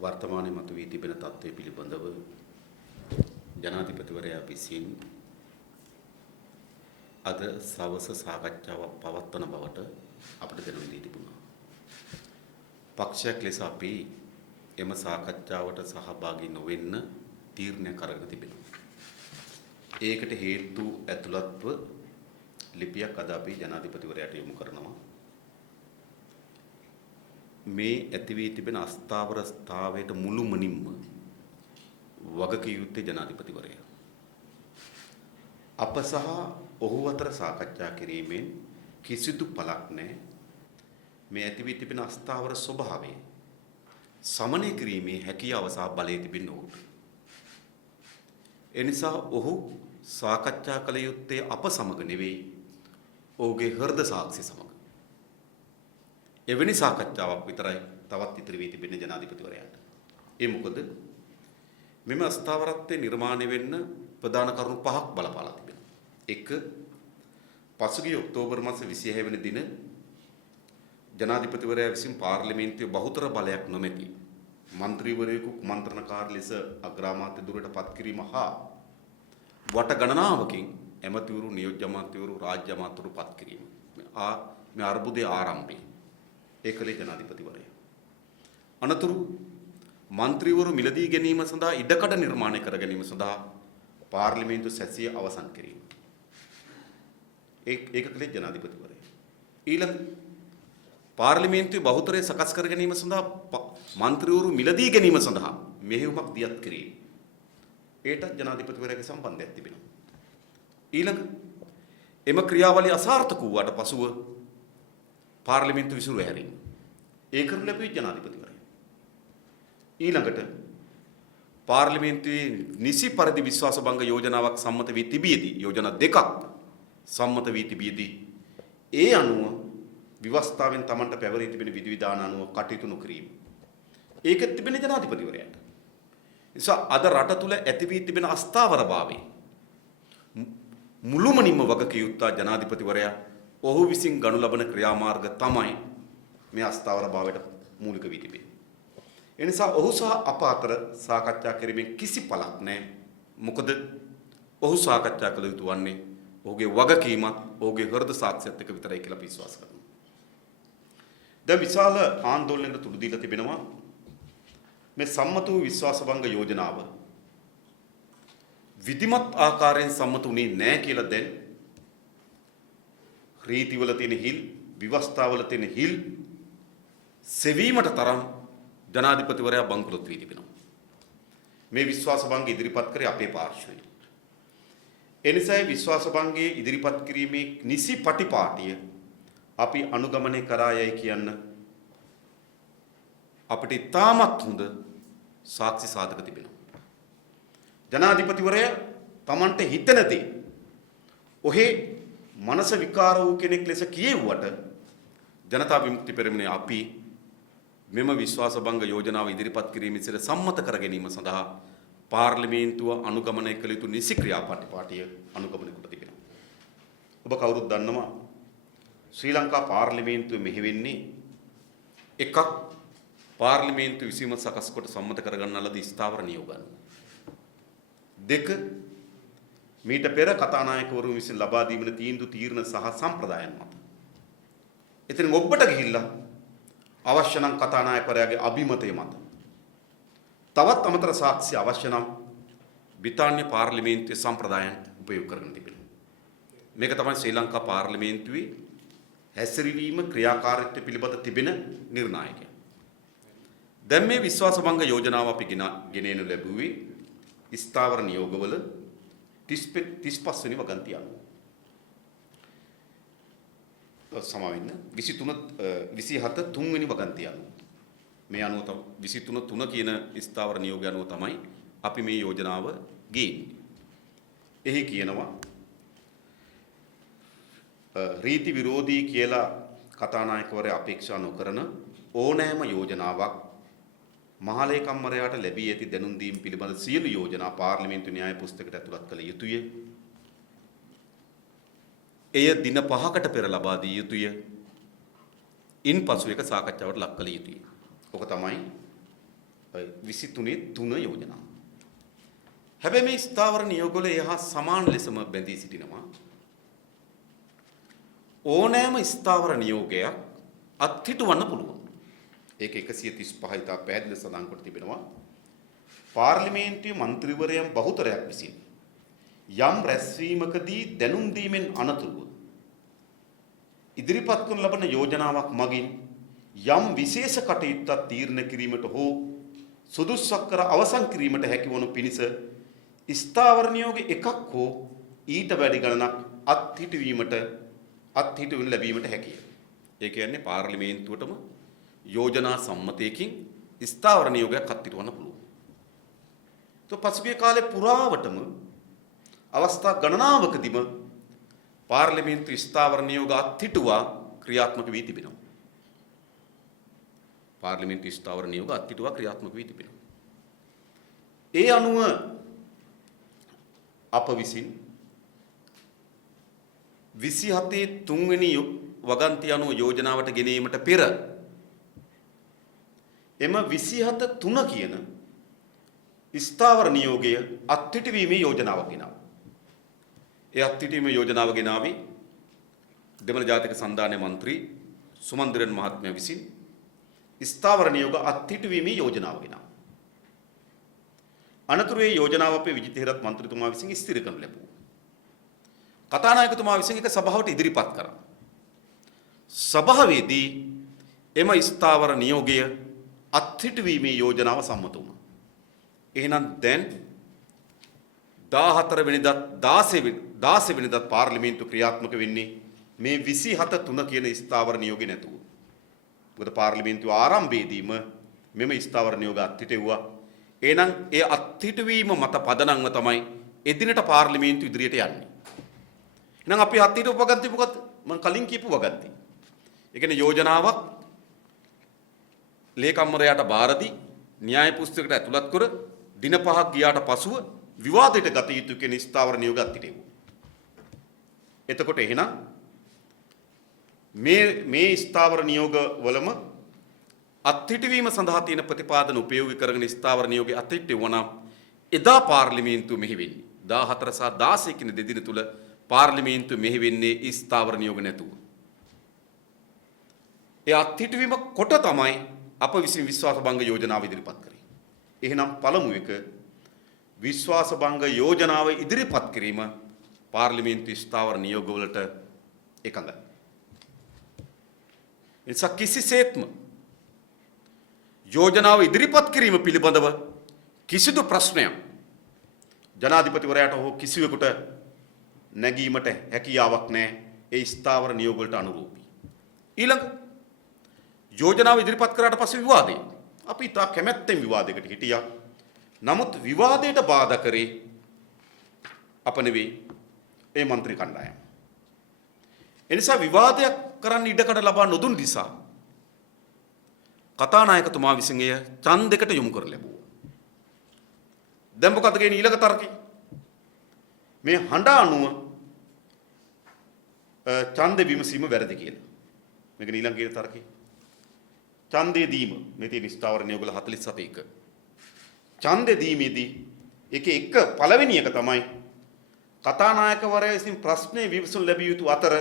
වර්තමානයේ මතුවී තිබෙන තත්ත්වය පිළිබඳව ජනාධිපතිවරයා විසින් අද සවස සාකච්ඡාවක් පවත්වන බවට අපිට දැනුම් දී තිබුණා. පක්ෂයක් ලෙස අපි එම සාකච්ඡාවට සහභාගී නොවෙන්න තීරණය කරගෙන තිබෙනවා. ඒකට හේතු ඇතුළත්ව ලිපියක් අද අපි ජනාධිපතිවරයාට යොමු කරනවා. මේ ඇති වී තිබෙන අස්ථාවරතාවයට මුළුමනින්ම වගකිය යුත්තේ ජනාධිපතිවරයා. අප සහ ඔහු අතර සාකච්ඡා කිරීමෙන් කිසිදු පළක් නැහැ. මේ ඇති වී තිබෙන අස්ථාවර ස්වභාවය සමනය කිරීමේ හැකියාව සහ බලය තිබෙන ඔහුට. එනිසා ඔහු සාකච්ඡා කළ යුත්තේ අප සමග නෙවෙයි, ඔහුගේ හෘද සාක්ෂි සමග. එවැනි සාකච්ඡාවක් විතරයි තවත් ඉතිරි වී තිබෙන්නේ ජනාධිපතිවරයාට. ඒ මොකද මෙම අස්ථාවරත්වයේ නිර්මාණය වෙන්න ප්‍රධාන කරුණු පහක් බලපාලා තිබෙනවා. 1. පසුගිය ඔක්තෝබර් මාස 26 වෙනි දින ජනාධිපතිවරයා විසින් පාර්ලිමේන්තුවේ බහුතර බලයක් නොමැති මන්ත්‍රීවරයෙකු කුමන්ත්‍රණකාර ලෙස අග්‍රාමාත්‍ය දුරට පත් කිරීම හා වට ගණනාවකින් ඇමතිවරු, නියෝජ්‍ය අමාත්‍යවරු, රාජ්‍ය අමාත්‍යවරු පත් කිරීම. මේ අර්බුදයේ ආරම්භය. ඒකලේ ජනාධිපතිවරයා. අනතුරු මන්ත්‍රීවරු මිලදී ගැනීම සඳහා ඉඩකඩ නිර්මාණය කර ගැනීම සඳහා පාර්ලිමේන්තු සැසිය අවසන් කිරීම. ඒක කලේ ජනාධිපතිවරයා. ඊළඟ පාර්ලිමේන්තුවේ බහුතරය සකස් කර ගැනීම සඳහා මන්ත්‍රීවරු මිලදී ගැනීම සඳහා මෙහෙයුමක් දියත් කිරීම. ඒටත් ජනාධිපතිවරයාගේ සම්බන්ධයක් තිබෙනවා. ඊළඟ එම ක්‍රියාවලිය අසාර්ථක වූාට පසුව පාර්ලිමේන්තු විසිරු හැරීම. ඒ කරනු ලැබුවේ ජනාධිපතිවරයා. ඊළඟට පාර්ලිමේන්තුවේ නිසි පරිදි විශ්වාසභංග යෝජනාවක් සම්මත වී තිබියදී, යෝජනා දෙකක් සම්මත වී තිබියදී ඒ අනුව විවස්ථාවෙන් Tamanට පැවරී තිබෙන විධිවිධාන අනුව කටයුතු නොකිරීම. ඒකත් තිබෙන ජනාධිපතිවරයාට. නිසා අද රට තුල ඇති වී තිබෙන අස්ථාවරභාවය මුළුමනින්ම වගකිය යුත්තා ජනාධිපතිවරයා. ඔහු විසින් ගනු ලබන ක්‍රියාමාර්ග තමයි මේ අස්ථාවරභාවයට මූලික වී තිබෙන්නේ. ඒ නිසා ඔහු සහ අප අතර සාකච්ඡා කිරීමෙන් කිසි පළක් නැහැ. මොකද ඔහු සාකච්ඡා කළ යුතු වන්නේ ඔහුගේ වගකීමත් ඔහුගේ හෘද සාක්ෂියත් එක්ක විතරයි කියලා අපි විශ්වාස කරනවා. දැන් විශාල ආందోලනයකට තුඩු දීලා තිබෙනවා මේ සම්මත වූ විශ්වාසභංග යෝජනාව විධිමත් ආකාරයෙන් සම්මත වුණේ නැහැ කියලා දැන් රීතිවල තියෙන හිල්, විවස්ථාවල තියෙන හිල් සෙවීමට තරම් ජනාධිපතිවරයා බංකොලොත් වී තිබෙනවා. මේ විශ්වාසභංග ඉදිරිපත් කරේ අපේ පාර්ශ්වය. එනිසා විශ්වාසභංගයේ ඉදිරිපත් කිරීමේ නිසි පටිපාටිය අපි අනුගමනය කරා යයි කියන්න අපිට ඉතාමත් හොඳ සාක්ෂි සාධක තිබෙනවා. ජනාධිපතිවරයා Tamante හිතනදී ඔහේ මනස විකාර වූ කෙනෙක් ලෙස කියෙව්වට ජනතා විමුක්ති පෙරමුණේ අපි මෙම විශ්වාසභංග යෝජනාව ඉදිරිපත් කිරීමේ සිට සම්මත කර ගැනීම සඳහා පාර්ලිමේන්තුව අනුගමනය කළ යුතු නිසි ක්‍රියාපටිපාටිය අනුගමනය කොට තිබෙනවා. ඔබ කවුරුත් දන්නවා ශ්‍රී ලංකා පාර්ලිමේන්තුවේ මෙහි වෙන්නේ එකක් පාර්ලිමේන්තු විසීම සකස් කොට සම්මත කරගන්න ලද ස්ථාවර නියෝග අනුව. 2 මීට පෙර කතානායකවරු විසින් ලබා දීමන තීරණ සහ සම්ප්‍රදායන් මත. එතනින් ඔබට ගිහිල්ලා අවශ්‍ය නම් කතානායකවරයාගේ අභිමතය මත. තවත් අමතර සාක්ෂි අවශ්‍ය නම් බ්‍රිතාන්‍ය පාර්ලිමේන්තුවේ සම්ප්‍රදායන් උපයෝග කරගෙන තිබෙනවා. මේක තමයි ශ්‍රී ලංකා පාර්ලිමේන්තුවේ හැසිරවීම ක්‍රියාකාරීත්වය පිළිබඳ තිබෙන නිර්ණායකය. දැන් මේ විශ්වාසභංග යෝජනාව අපි ගෙනෙනු ලැබුවේ ස්ථාවර නියෝගවල 35 වෙනි වගන්තිය අනුව. සමාවෙන්න 27 3 වෙනි වගන්තිය අනුව. මේ අනුව 23 3 කියන ස්ථාවර නියෝගය අනුව තමයි අපි මේ යෝජනාව ගේන්නේ. එහි කියනවා රීති විරෝධී කියලා කතානායකවරයා අපේක්ෂා නොකරන ඕනෑම යෝජනාවක් මහලේකම්වරයාට ලැබී ඇති දැනුම් දීම පිළිබඳ සියලු යෝජනා පාර්ලිමේන්තු න්‍යාය පුස්තකයට ඇතුළත් කළ යුතුය. එය දින 5කට පෙර ලබා දිය යුතුය. ඉන්පසු එක සාකච්ඡාවට ලක් කළ යුතුය. ඔක තමයි 23 යෝජනා. හැබැයි මේ ස්ථාවර නියෝගවල එහා සමාන ලෙසම බැඳී සිටිනවා. ඕනෑම ස්ථාවර නියෝගයක් අත්හිටුවන්න පුළුවන්. ඒක 135 ඉතා පැහැදිලිව සඳහන් කොට තිබෙනවා. පාර්ලිමේන්තුවේ මන්ත්‍රීවරයන් බහුතරයක් විසින් යම් රැස්වීමකදී දැනුම් දීමෙන් අනතුරුව ඉදිරිපත් කරන ලබන යෝජනාවක් මගින් යම් විශේෂ කටයුත්තක් තීරණය කිරීමට හෝ සුදුසුසක් කර අවසන් කිරීමට හැකි වනු පිණිස ස්ථාවර නියෝග එකක් හෝ ඊට වැඩි ගණනක් අත්හිටුවීමට ලැබීමට හැකිය. ඒ කියන්නේ පාර්ලිමේන්තුවටම යෝජනා සම්මතයකින් ස්ථාවර නියෝගයක් අත්හිටවන්න පුළුවන්. පසුගිය කාලේ පුරාවටම අවස්ථා ගණනාවකදීම පාර්ලිමේන්තු ස්ථාවර නියෝග අත්හිටුවා ක්‍රියාත්මක වී තිබෙනවා. පාර්ලිමේන්තු ස්ථාවර නියෝග අත්හිටුවා ක්‍රියාත්මක වී තිබෙනවා. ඒ අනුව අප විසින් 27 තුන්වෙනි වගන්ති අනුව යෝජනාවට ගෙනීමට පෙර එම 27 3 කියන ස්ථාවර නියෝගය අත්හිටුවීමේ යෝජනාවක් ගෙනාවා. ඒ අත්හිටුවීමේ යෝජනාව ගෙනාවේ දෙමළ ජාතික සන්ධානයේ මන්ත්‍රී සුමන්දිරන් මහත්මයා විසින් ස්ථාවර නියෝග අත්හිටුවීමේ යෝජනාව ගෙනාවා. අනතුරු ඒ යෝජනාව අපේ විජිත හේරත් මන්ත්‍රීතුමා විසින් ස්ථිර කරනු ලැබුවා. කතානායකතුමා විසින් ඒක සභාවට ඉදිරිපත් කරා. සභාවේදී එම ස්ථාවර නියෝගය අත්හිටුවීමේ යෝජනාව සම්මත වුණා. එහෙනම් දැන් 14 වෙනිදා 16 වෙනිදා පාර්ලිමේන්තු ක්‍රියාත්මක වෙන්නේ මේ 27 3 කියන ස්ථාවර නියෝගය නැතුව. මොකද පාර්ලිමේන්තු ආරම්භයේදීම මෙම ස්ථාවර නියෝග අත්හිටුවා. එහෙනම් ඒ අත්හිටුවීම මත පදනම්ව තමයි එදිනට පාර්ලිමේන්තු ඉදිරියට යන්නේ. එහෙනම් අපි අත්හිටුව වගන්ති මොකද්ද? මම කලින් කියපු වගන්ති. ඒ කියන්නේ යෝජනාවක් ලේකම්වරයාට බාර දී න්‍යාය පුස්තකයට ඇතුළත් කර දින 5ක් ගියාට පසුව විවාදයට ගත යුතු කියන ස්ථාවර නියෝග අත්හිටුවා. එතකොට එහෙනම් මේ ස්ථාවර නියෝග වලම අත්හිටුවීම සඳහා තියෙන ප්‍රතිපාදන උපයෝගී කරගෙන ස්ථාවර නියෝගය අත්හිටුවා නම් එදා පාර්ලිමේන්තුව මෙහි වෙන්නේ 14 සහ 16 කියන දෙදින තුල පාර්ලිමේන්තුව මෙහි වෙන්නේ ස්ථාවර නියෝග නැතුව. ඒ අත්හිටුවීම කොට තමයි අප විසින් විශ්වාස භංග යෝජනාව ඉදිරිපත් කරේ. එහෙනම් පළමු එක විශ්වාස භංග යෝජනාව ඉදිරිපත් කිරීම පාර්ලිමේන්තු ස්ථාවර නියෝග වලට එකඟයි. එනිසා කිසිසේත්ම යෝජනාව ඉදිරිපත් කිරීම පිළිබඳව කිසිදු ප්‍රශ්නයක් ජනාධිපතිවරයාට හෝ කිසිවෙකුට නැගීමට හැකියාවක් නැහැ ඒ ස්ථාවර නියෝග වලට අනුරූපී. ඊළඟ යෝජනාව ඉදිරිපත් කරාට පස්සේ විවාදය. අපි තා කැමැත්තෙන් විවාදයකට හිටියා. නමුත් විවාදයට බාධා කරේ අප නෙවෙයි ඒ മന്ത്രി කණ්ඩායම. එනිසා විවාදයක් කරන්න ඉඩකඩ ලබා නොදුන් නිසා කතානායකතුමා විසින් එය ඡන්දයකට යොමු කර ලැබුවා. දැන් මොකද කියන්නේ ඊළඟ තර්කය? මේ හඬ අනුව ඡන්ද විමසීම වැරදි කියලා. මේක ඊළඟ කියන තර්කය. ඡන්දේ දීම මේ තියෙන ස්ථාවර නියෝගල 47 එක. ඡන්දේ දීමේදී ඒකේ එක පළවෙනි එක තමයි කතානායකවරයා විසින් ප්‍රශ්නේ විමසුම් ලැබිය යුතු අතර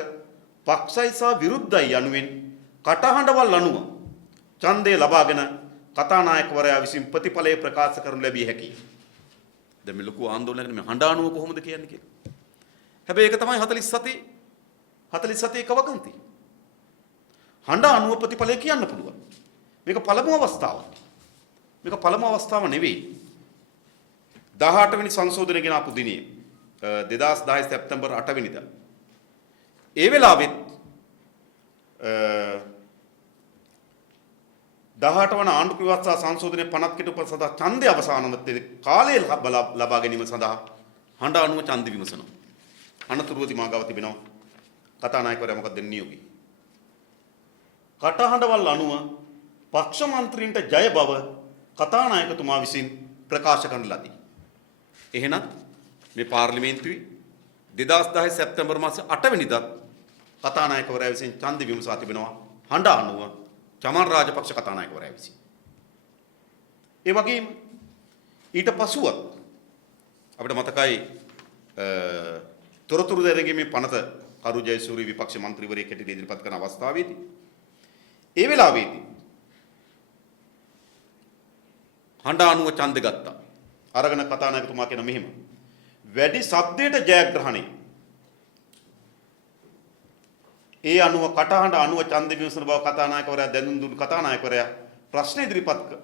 පක්ෂයි සහ විරුද්ධයි යනුවෙන් කටහඬවල් අනුව ඡන්දය ලබාගෙන කතානායකවරයා විසින් ප්‍රතිඵලය ප්‍රකාශ කරනු ලැබිය හැකියි. දැන් මේ ලොකු ආందోලනයකට මේ හඬ අනුව කොහොමද කියන්නේ කියලා. හැබැයි ඒක තමයි 47 එක වගන්ති. හඬ අනුව ප්‍රතිඵලය කියන්න පුළුවන්. මේක පළමු අවස්ථාව. මේක පළමු අවස්ථාව නෙවෙයි. 18 වෙනි සංශෝධනය ගෙන ආපු දිනේ 2010 සැප්තැම්බර් 8 වෙනිදා. ඒ වෙලාවෙත් 18 වන ආණ්ඩුක්‍රම ව්‍යවස්ථා සංශෝධනයේ 50 කට උප සඳහා ඡන්දය අවසානවත් කාලය ලබා ගැනීම සඳහා හඬ අනුව ඡන්ද විමසනවා. අනතුරුවදී මාගාව තිබෙනවා කතානායකවරයා මොකක්ද දෙන්නේ නියෝගී. කටහඬවල් අනුව පක්ෂ මන්ත්‍රීන්ට ජය බව කතානායකතුමා විසින් ප්‍රකාශ කරන ලදී. එහෙනම් මේ පාර්ලිමේන්තුවේ 2010 සැප්තැම්බර් මාසේ 8 වෙනිදා කතානායකවරයා විසින් ඡන්ද විමසා තිබෙනවා හඬ අනුව චමන් රාජපක්ෂ කතානායකවරයා විසින්. ඒ වගේම ඊට පසුවත් අපිට මතකයි තොරතුරු දැනගීමේ පනත කරු ජයසූරිය විපක්ෂ මන්ත්‍රීවරයෙක් හැටියට ඉදිරිපත් කරන අවස්ථාවේදී ඒ වෙලාවේදී හඬ අනුව ඡන්දෙ ගත්තා. අරගෙන කතානායකතුමා කියන මෙහෙම වැඩි ශබ්දයට ජයග්‍රහණය. ඒ අනුව කටහඬ අනුව ඡන්දෙ විමසන බව කතානායකවරයා දැනුම් දුන් කතානායකවරයා ප්‍රශ්න ඉදිරිපත්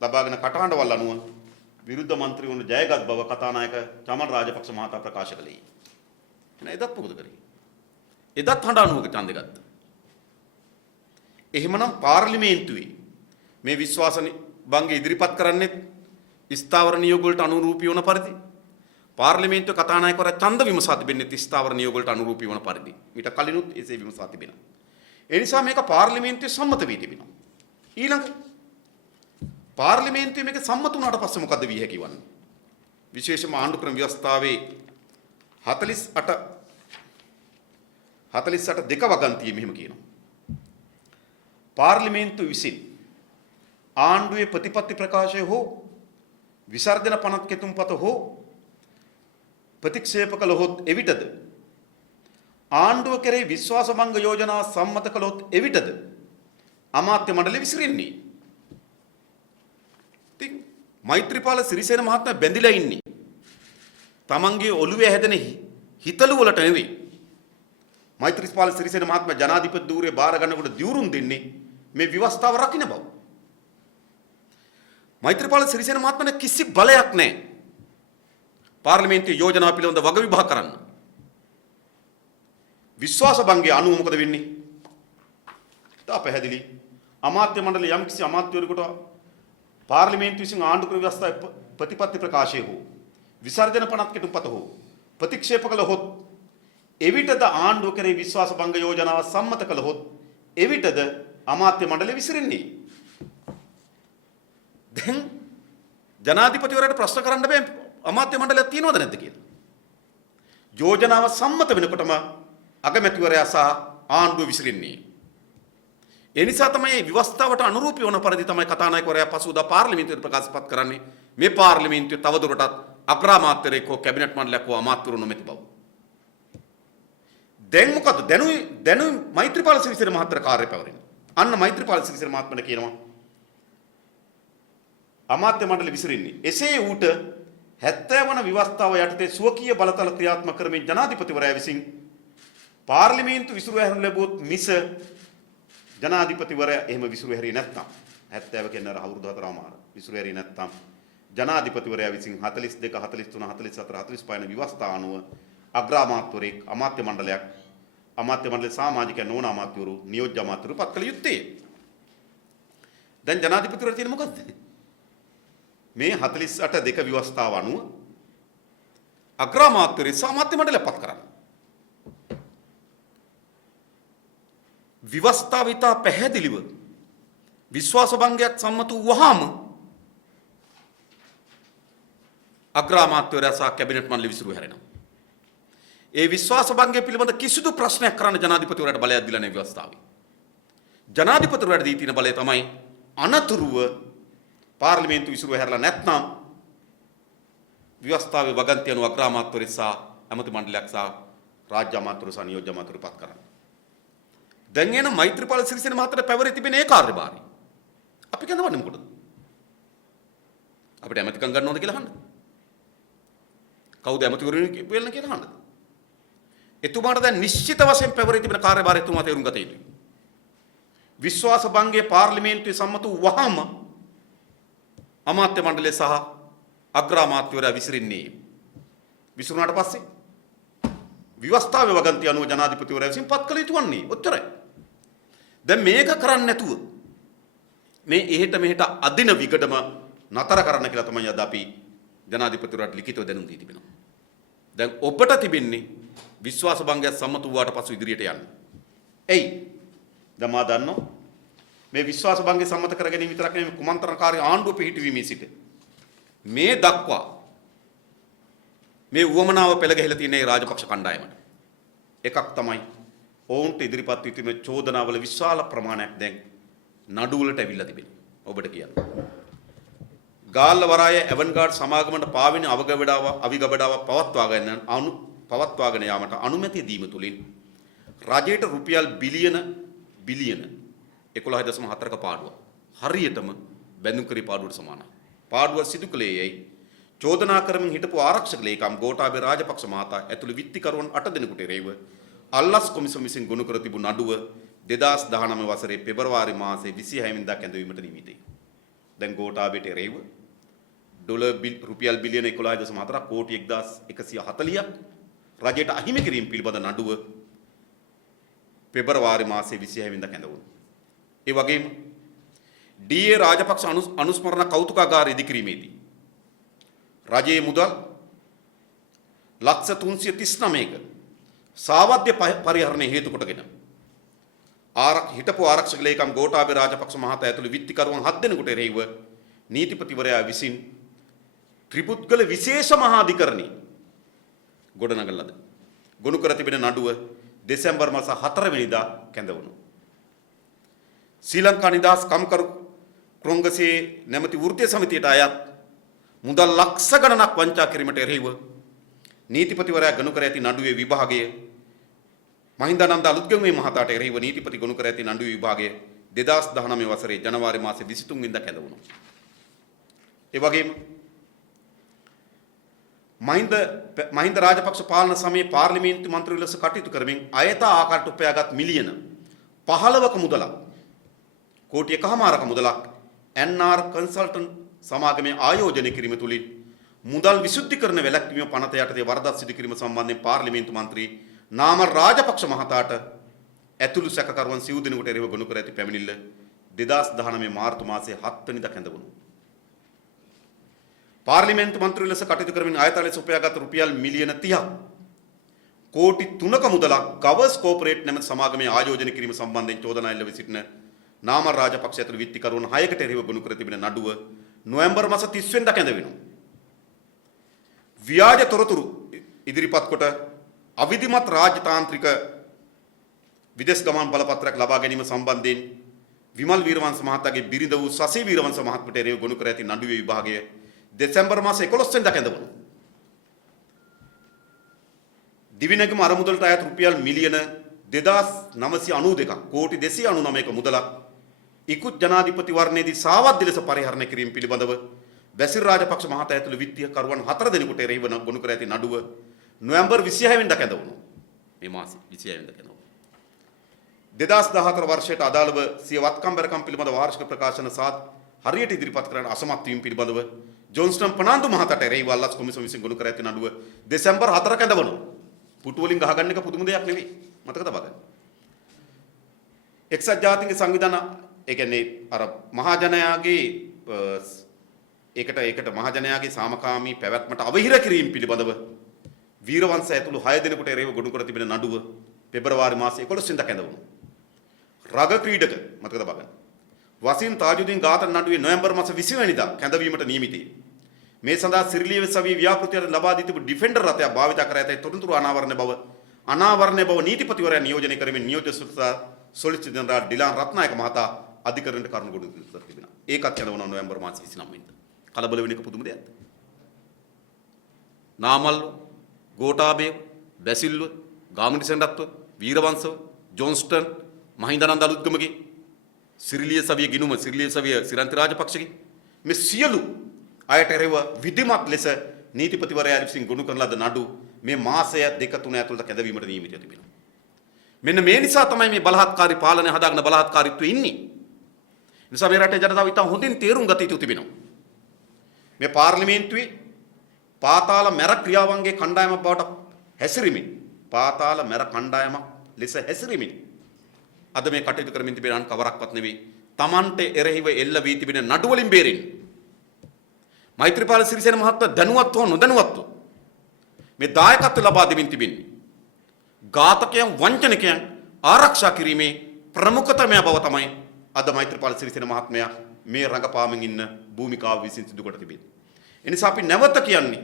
ලබාගෙන කටහඬවල් අනුව විරුද්ධ මන්ත්‍රීවරුන් ජයගත් බව කතානායක චමල් රාජපක්ෂ මහතා ප්‍රකාශ කළේ. එහෙනම් එදත් මොකද කරේ? එදත් හඬ අනුවක ඡන්දෙ ගත්තා. එහෙමනම් පාර්ලිමේන්තුවේ මේ විශ්වාස භංගය ඉදිරිපත් කරන්නේ ස්ථාවර නියෝග වලට අනුරූපී වන පරිදි පාර්ලිමේන්තුවේ කතානායකවරයා ඡන්ද විමසා තිබෙන්නේ ස්ථාවර නියෝග වලට අනුරූපී වන පරිදි. ඊට කලිනුත් එසේ විමසා තිබෙනවා. ඒ නිසා මේක පාර්ලිමේන්තුවේ සම්මත වී තිබෙනවා. ඊළඟ පාර්ලිමේන්තුවේ මේක සම්මත වුණාට පස්සේ මොකද විය හැකි වන්නේ? විශේෂම ආණ්ඩු ක්‍රම ව්‍යවස්ථාවේ 48 දෙක වගන්තියේ මෙහෙම කියනවා. පාර්ලිමේන්තුව විසින් ආණ්ඩුවේ ප්‍රතිපත්ති ප්‍රකාශය හෝ විසර්ජන පනත් කෙතුම්පත හෝ ප්‍රතික්ෂේප කළහොත් එවිටද ආණ්ඩුව කෙරෙහි විශ්වාස භංග යෝජනා සම්මත කළොත් එවිටද අමාත්‍ය මණ්ඩලය විසිරෙන්නේ. ඉතින් මෛත්‍රීපාල සිරිසේන මහත්මයා බැඳිලා ඉන්නේ තමන්ගේ ඔළුවේ හැදෙන හිතලු වලට නෙවෙයි. මෛත්‍රීපාල සිරිසේන මහත්මයා ජනාධිපති ධූරය බාර ගන්නකොට දියුරුම් දෙන්නේ මේ ව්‍යවස්ථාව රකින්න බව. මෛත්‍රීපාල සිරිසේන මහත්මයාට කිසි බලයක් නැහැ. පාර්ලිමේන්තුවේ යෝජනා පිළිබඳ වග විභාග කරන්න. විශ්වාස භංගය අනුව මොකද වෙන්නේ? තා පැහැදිලි. අමාත්‍ය මණ්ඩලය යම් කිසි අමාත්‍යවරයෙකුට පාර්ලිමේන්තුව විසින් ආණ්ඩු ක්‍රම ව්‍යවස්ථාවේ ප්‍රතිපත්ති ප්‍රකාශය හෝ විසර්ජන පනත් කෙටුම්පත හෝ ප්‍රතික්ෂේප කළහොත් එවිටද ආණ්ඩුව කෙරෙහි විශ්වාස භංග යෝජනාව සම්මත කළහොත් එවිටද අමාත්‍ය මණ්ඩලය විසිරෙන්නේ. දැන් ජනාධිපතිවරයාට ප්‍රශ්න කරන්න බෑ අමාත්‍ය මණ්ඩලයක් තියනවද නැද්ද කියලා. යෝජනාව සම්මත වෙනකොටම අගමැතිවරයා සහ ආණ්ඩුව විසිරෙන්නේ. ඒ නිසා තමයි මේ ව්‍යවස්ථාවට අනුරූපී වන පරිදි තමයි කතානායකවරයා පසුදා පාර්ලිමේන්තුවේ ප්‍රකාශපත් කරන්නේ මේ පාර්ලිමේන්තුවේ තවදුරටත් අග්‍රාමාත්‍යවරයෙක් හෝ කැබිනට් මණ්ඩලයක් හෝ අමාත්‍යවරු නොමැති බව. දැන් මොකද දැනුයි මෛත්‍රීපාල සිරිසේන මහත්තයා කාර්ය පැවරෙන්නේ. අන්න මෛත්‍රීපාල සිරිසේන මහත්මයා කියනවා අමාත්‍ය මණ්ඩලය විසිරෙන්නේ. එසේ ඌට 70 වන ව්‍යවස්ථාව යටතේ ස්වකීය බලතල ක්‍රියාත්මක කරමින් ජනාධිපතිවරයා විසින් පාර්ලිමේන්තු විසිරුව හැරෙනු ලැබුවොත් මිස ජනාධිපතිවරයා එහෙම විසිරුව හැරියේ නැත්නම් 70 කියන්නේ අර අවුරුදු 4මාර විසිරුව හැරියේ නැත්නම් ජනාධිපතිවරයා විසින් 42 43 44 45 යන ව්‍යවස්ථා අනුව අග්‍රාමාත්‍යවරයෙක් අමාත්‍ය මණ්ඩලයේ සමාජිකයන් නොවන අමාත්‍යවරු නියෝජ්‍ය අමාත්‍යවරු පත් කළ යුත්තේ. දැන් ජනාධිපතිවරයා තියෙන්නේ මොකද්ද? මේ 48 දෙක ව්‍යවස්ථාව අනුව අග්‍රාමාත්‍යවරයෙක් සමාජ මණ්ඩලය පත් කරන්න. විවස්ථාව ඉතා පැහැදිලිව විශ්වාස භංගයක් සම්මත වුවහම අග්‍රාමාත්‍යවරයා සහ කැබිනට් මණ්ඩලය විසිරුව හැරෙනවා. ඒ විශ්වාස භංගය පිළිබඳ කිසිදු ප්‍රශ්නයක් කරන්න ජනාධිපතිවරයාට බලයක් දීලා නැහැ ව්‍යවස්ථාවේ. ජනාධිපතිවරයාට දී තියෙන බලය තමයි අනතුරුව පාර්ලිමේන්තු විසිරුව හැරලා නැත්නම් ව්‍යවස්ථාවේ වගන්ති අනුව අග්‍රාමාත්‍යවරයෙක් සහ ඇමති මණ්ඩලයක් සහ රාජ්‍ය අමාත්‍යවරු සහ නියෝජ්‍ය අමාත්‍යවරු පත් කරන්න. දැන් එන මෛත්‍රීපාල සිරිසේන මහත්තයාට පැවරී තිබෙන ඒ කාර්යභාරය අපි කැඳවන්නේ මොකටද? අපිට ඇමතිකම් ගන්න ඕනද කියලා අහන්න. කවුද ඇමතිවරු වෙන්න කියලා අහන්නද? එතුමාට දැන් නිශ්චිත වශයෙන් පැවරී තිබෙන කාර්යභාරය එතුමා තේරුම් ගත යුතුයි. විශ්වාස භංගයේ පාර්ලිමේන්තුවේ සම්මත වුවහම අමාත්‍ය මණ්ඩලය සහ අග්‍රාමාත්‍යවරයා විසිරෙන්නේ. විසිරුණාට පස්සේ ව්‍යවස්ථාවේ වගන්ති අනුව ජනාධිපතිවරයා විසින් පත් කළ යුතු වන්නේ. ඔච්චරයි. දැන් මේක කරන්නේ නැතුව මේ එහෙට මෙහෙට අදින විකඩම නතර කරන්න කියලා තමයි අද අපි ජනාධිපතිවරයාට ලිඛිතව දැනුම් දී තිබෙනවා. දැන් ඔබට තිබෙන්නේ විශ්වාස භංගයක් සම්මත වූාට පසු ඉදිරියට යන්න. එයි. දැන් මා දන්නවා මේ විශ්වාස භංගය සම්මත කර ගැනීම විතරක් නෙමෙයි කුමන්ත්‍රණකාරී ආණ්ඩුව පිහිටවීමේ සිට මේ දක්වා මේ උවමනාව පෙළ ගැහිලා තියෙන රාජපක්ෂ කණ්ඩායමට එකක් තමයි ඔවුන්ට ඉදිරිපත් වී තිබෙන චෝදනාවල විශාල ප්‍රමාණයක් දැන් නඩුවලට ඇවිල්ලා තිබෙනවා. ඔබට කියන්න. ගාල්ලවරාය ඇවන්ගාඩ් සමාගමට පාවෙන අවිගබඩාව පවත්වාගෙන යාමට අනුමැතිය දීම තුළින් රජයට රුපියල් බිලියන 11.4ක පාඩුව හරියටම බැඳුම් කරි පාඩුවට සමානයි. පාඩුව සිදු කළේ යයි චෝදනා කරමින් හිටපු ආරක්ෂක ලේකම් ගෝඨාභය රාජපක්ෂ මහතා ඇතුළු විත්තිකරුවන් 8 දෙනෙකුට එරෙහිව අල්ලස් කොමිසම විසින් ගොනු කර තිබුණු නඩුව 2019 වසරේ පෙබරවාරි මාසයේ 26 වෙනිදා කැඳවීමට නියමිතයි. දැන් ගෝඨාභයට එරෙහිව රුපියල් බිලියන 11.4 කෝටි 1140ක් රජයට අහිමි කිරීම පිළිබඳ නඩුව පෙබරවාරි මාසයේ 26 වෙනිදා කැඳවුණා. ඒ වගේම ඩී.ඒ. රාජපක්ෂ අනුස්මරණ කෞතුකාගාරය ඉදිකිරීමේදී රජයේ මුදල් ලක්ෂ 339ක සාවද්‍ය පරිහරණය හේතු කොටගෙන හිටපු ආරක්ෂක ලේකම් ගෝඨාභය රාජපක්ෂ මහතා ඇතුළු විත්තිකරුවන් 7 දෙනෙකුට එරෙහිව නීතිපතිවරයා විසින් ත්‍රිපුද්ගල විශේෂ මහා අධිකරණයේ ගොඩනගලද ගොනු කර තිබෙන නඩුව දෙසැම්බර් මාස 4 වෙනිදා කැඳවුණා. ශ්‍රී ලංකා නිදහස් කම්කරු කොංග්‍රසයේ නැමැති වෘත්තීය සමිතියට අයත් මුදල් ලක්ෂ ගණනක් වංචා කිරීමට එරෙහිව නීතිපතිවරයා ගොනු කර ඇති නඩුවේ විභාගය මහින්දානන්ද අලුත්ගමේ මහතාට එරෙහිව නීතිපති ගොනු කර ඇති නඩුවේ විභාගය 2019 වසරේ ජනවාරි මාසයේ 23 වෙනිදා කැඳවුණා. ඒ වගේම මහින්ද රාජපක්ෂ පාලන සමයේ පාර්ලිමේන්තු මන්ත්‍රීවරු ලෙස කටයුතු කරමින් අයථා ආකාරයට උපයාගත් මිලියන 15ක මුදලක් කෝටි 1.5ක මුදලක් NR කන්සල්ටන්ට් සමාගමේ ආයෝජනය කිරීම තුලින් මුදල් විසුද්ධිකරණ වැළැක්වීම පනත යටතේ වරදක් සිදු කිරීම සම්බන්ධයෙන් පාර්ලිමේන්තු මන්ත්‍රී නාමල් රාජපක්ෂ මහතාට ඇතුළු සැකකරුවන් සිව් දිනකට එරෙහිව ගොනු කර ඇති පැමිණිල්ල 2019 මාර්තු මාසයේ 7 වෙනිදා කැඳවුණා. පාර්ලිමේන්තු මන්ත්‍රී ලෙස කටයුතු කරමින් ආයතන ලෙස උපයාගත් රුපියල් මිලියන 30ක් කෝටි 3ක මුදලක් ගවර්ස් කෝපරේට් නැමැති සමාගමේ ආයෝජනය කිරීම සම්බන්ධයෙන් චෝදනා එල්ල වී සිටින නාමල් රාජපක්ෂ ඇතුළු විත්තිකරුවන් 6කට එරෙහිව ගොනු කර තිබෙන නඩුව නොවැම්බර් මාස 30 වෙනිදා කැඳවෙනවා. ව්‍යාජ තොරතුරු ඉදිරිපත් කොට අවිධිමත් රාජතාන්ත්‍රික විදේශ ගමන් බලපත්‍රයක් ලබා ගැනීම සම්බන්ධයෙන් විමල් වීරවංශ මහතාගේ බිරිඳ වූ සසී වීරවංශ මහත්මයාට එරෙහිව ගොනු කර ඇති නඩුවේ විභාගය දෙසැම්බර් මාස 11 වෙනිදා කැඳවුණා. දිවිනැගිම අරමුදලට අයත් රුපියල් මිලියන 2992ක කෝටි 299ක මුදලක් ඉක්ුත් ජනාධිපති වර්ණයේදී සාවද්‍ය ලෙස පරිහරණය කිරීම පිළිබඳව බැසිල් රාජපක්ෂ මහතා ඇතුළු විත්තිය කරුවන් 4 දෙනෙකුට එරෙහිව ගොනු කර ඇති නඩුව නොවැම්බර් 26 වෙනිදා කැඳවුණා. මේ මාසේ 26 වෙනිදා කැඳවුණා. 2014 වර්ෂයට අදාළව සිය වත්කම් බැරකම් පිළිබඳ වාර්ෂික ප්‍රකාශන සාත් හරියට ඉදිරිපත් කරන අසමත් වීම පිළිබඳව ජොන්ස්ටන් පනාන්දු මහතාට එරෙහිව අල්ලස් කොමිසම විසින් ගොනු කර ඇති නඩුව දෙසැම්බර් 4 කැඳවුණා. පුටු වලින් ගහගන්න එක පුදුම දෙයක් නෙවෙයි. මතක තබා ගන්න. එක්සත් ජාතීන්ගේ සංවිධාන ඒ කියන්නේ අර මහජනයාගේ ඒකට මහජනයාගේ සාමකාමී පැවැත්මට අවහිර කිරීම පිළිබඳව වීරවංශ ඇතුළු 6 දෙනෙකුට එරෙහිව ගොනු කර තිබෙන නඩුව පෙබරවාරි මාසයේ 11 වෙනිදා කැඳවුණා. රග ක්‍රීඩක මතක තබා ගන්න. වසීම් තාජුදීන් ඝාතන නඩුවේ නොවැම්බර් මාස 20 වෙනිදා කැඳවීමට නියමිතයි. මේ සඳහා සිරිලිය සවිය ව්‍යාපෘතියට ලබා දී තිබු ඩිෆෙන්ඩර් රථයක් භාවිත කර ඇතැයි තොරතුරු අනාවරණය බව නීතිපතිවරයා නියෝජනය කරමින් නියෝජ්‍ය සොලිසිටර් ජෙනරාල් ඩිලාන් රත්නායක මහතා අධිකරණයට කරුණු ගොනු කර තිබෙනවා. ඒකත් කැඳවනවා නොවැම්බර් මාස 29 වෙනිදා. කලබල වෙන එක පුදුම දෙයක්ද? නාමල් ගෝඨාභය බැසිල්ව ගාමිණී සෙනරත්ව වීරවංශව ජොන්ස්ටන් මහින්දානන්ද අලුත්ගමගේ සිරිලිය සවිය ගිනුම සිරිලිය සවිය සිරන්ති රාජපක්ෂගේ මේ සියලු අයට එරෙහිව විධිමත් ලෙස නීතිපතිවරයා විසින් ගොනු කරන ලද නඩු මේ මාසය 2-3 ඇතුළත කැඳවීමට නියමිතව තිබෙනවා. මෙන්න මේ නිසා තමයි මේ බලහත්කාරී පාලනය හදාගෙන බලහත්කාරීත්වයේ ඉන්නේ. නිසා මේ රටේ ජනතාව ඉතා හොඳින් තේරුම් ගත යුතු තිබෙනවා. මේ පාර්ලිමේන්තුවේ පාතාල මැර ක්‍රියාවන්ගේ කණ්ඩායමක් බවට හැසිරීමෙන් පාතාල මැර කණ්ඩායමක් ලෙස හැසිරීමෙන් අද මේ කටයුතු කරමින් තිබෙන කවරක්වත් නෙවෙයි. Tamante එරෙහිව එල්ල වී තිබෙන නඩු වලින් බේරෙන්න මෛත්‍රීපාල සිරිසේන මහත්මයා දැනුවත්ව නොදැනුවත්ව මේ දායකත්ව ලබා දෙමින් තිබෙන්නේ. ඝාතකයන් වංචනිකයන් ආරක්ෂා කිරීමේ ප්‍රමුඛතම බව තමයි අද මෛත්‍රීපාල සිරිසේන මහත්මයා මේ රඟපාමින් ඉන්න භූමිකාව විසින් සිදු කොට තිබෙන්නේ. එනිසා අපි නැවත කියන්නේ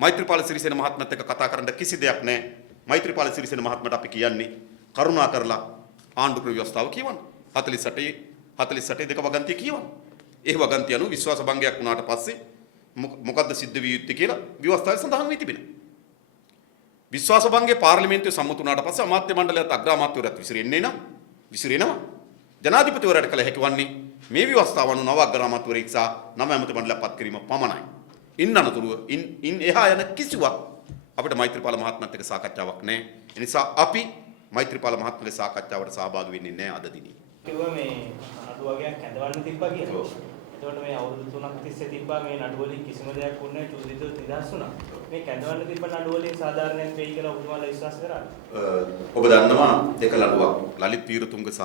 මෛත්‍රීපාල සිරිසේන මහත්මයාත් එක්ක කතා කරන්න කිසි දෙයක් නැහැ. මෛත්‍රීපාල සිරිසේන මහත්මයාට අපි කියන්නේ කරුණා කරලා ආණ්ඩුක්‍රම ව්‍යවස්ථාව කියවන්න. 48 දෙක වගන්තිය කියවන්න. ඒ වගන්ති අනුව විශ්වාස භංගයක් වුණාට පස්සේ මොකද්ද සිද්ධ විය යුත්තේ කියලා ව්‍යවස්ථාවේ සඳහන් වී තිබෙනවා. විශ්වාස භංගයේ පාර්ලිමේන්තුවේ සම්මත වුණාට පස්සේ අමාත්‍ය මණ්ඩලයත් අග්‍ර අමාත්‍යවරයාත් විසිරෙනවා. ජනාධිපතිවරයාට කළ හැකි වන්නේ මේ ව්‍යවස්ථාව අනුව නව අග්‍ර අමාත්‍යවරයෙක් සහ නව ඇමති මණ්ඩලයක් පත් කිරීම පමණයි. ඉන් අනතුරුව ඉන් එහා යන කිසිවක් අපිට මෛත්‍රීපාල මහත්මයාත් එක්ක සාකච්ඡාවක් නැහැ. ඒ නිසා අපි මෛත්‍රීපාල මහත්මයාගේ සාකච්ඡාවට සහභාගී වෙන්නේ නැහැ අද දිනේ. කිව්වා මේ නඩු වගේක් ඇඳවන්න තිබ්බා කියලා. එතකොට මේ අවුරුදු 3ක් තිස්සේ තිබ්බා මේ නඩු වලින් කිසිම දෙයක් වුණේ නැහැ. චූදිතව නිදහස් වුණා. මේ ඇඳවන්න තිබ්බ නඩු වලින් සාධාරණයක් වෙයි කියලා ඔබතුමාලා විශ්වාස කරාද? ඔබ දන්නවා දෙක නඩුවක් ලලිත් වීරතුංග සහ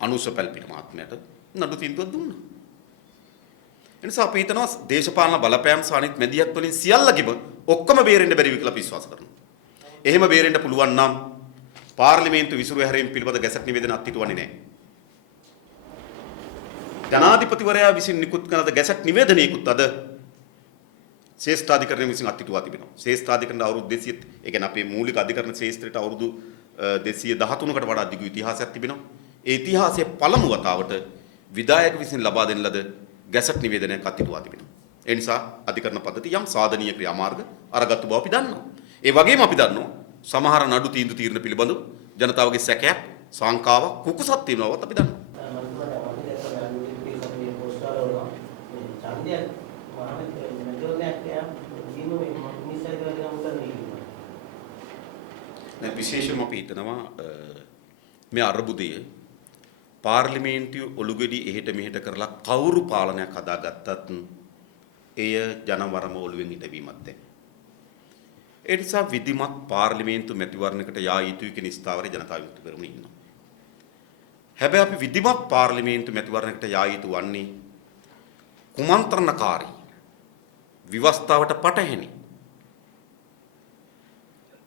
අනුෂ පැල්පිට මහත්මයාට නඩු තීන්දුවක් දුන්නා. එනිසා අපි හිතනවා දේශපාලන බලපෑම් සහ අනිත් මැදිහත් වලින් සියල්ලකම ඔක්කොම බේරෙන්න බැරි කියලා අපි විශ්වාස කරනවා. එහෙම බේරෙන්න පුළුවන් නම් පාර්ලිමේන්තු විසිරුව හැරීම පිළිබඳ ගැසට් නිවේදන අත්හිටුවන්නේ නැහැ. ජනාධිපතිවරයා විසින් නිකුත් කරන ගැසට් නිවේදනයකුත් අද ශ්‍රේෂ්ඨාධිකරණය විසින් අත්හිටුවා තිබෙනවා. ශ්‍රේෂ්ඨාධිකරණ අවුරුදු 200 ඒ කියන්නේ අපේ මූලික අධිකරණ ශ්‍රේෂ්ඨයට අවුරුදු 213කට වඩා දිගු ඉතිහාසයක් තිබෙනවා. ඒ ඉතිහාසයේ පළමු වතාවට විධායක විසින් ලබා දෙන ලද ගැසට් නිවේදනයක් අත්හිටුවා තිබෙනවා. ඒ නිසා අධිකරණ පද්ධතිය යම් සාධනීය ක්‍රියාමාර්ග අරගත්තු බව අපි දන්නවා. ඒ වගේම අපි දන්නවා සමහර නඩු තීරණ පිළිබඳව ජනතාවගේ සැකයක් සංකාවක් කුකුසක් තියෙනවවත් අපි දන්නවා. විශේෂයෙන්ම අපි හිතනවා මේ අර්බුදය පාර්ලිමේන්තුවේ ඔලුගෙඩි එහෙට මෙහෙට කරලා කවුරු පාලනයක් හදාගත්තත් එය ජනවරම ඔලුවෙන් හිටවීමක් දැන්. ඒ නිසා විධිමත් පාර්ලිමේන්තු මැතිවරණයකට යා යුතුයි කියන ස්ථාවරේ ජනතා විමුක්ති පෙරමුණ ඉන්නවා. හැබැයි අපි විධිමත් පාර්ලිමේන්තු මැතිවරණයකට යා යුතු වන්නේ කුමන්ත්‍රණකාරී විවස්ථාවට පටහැනි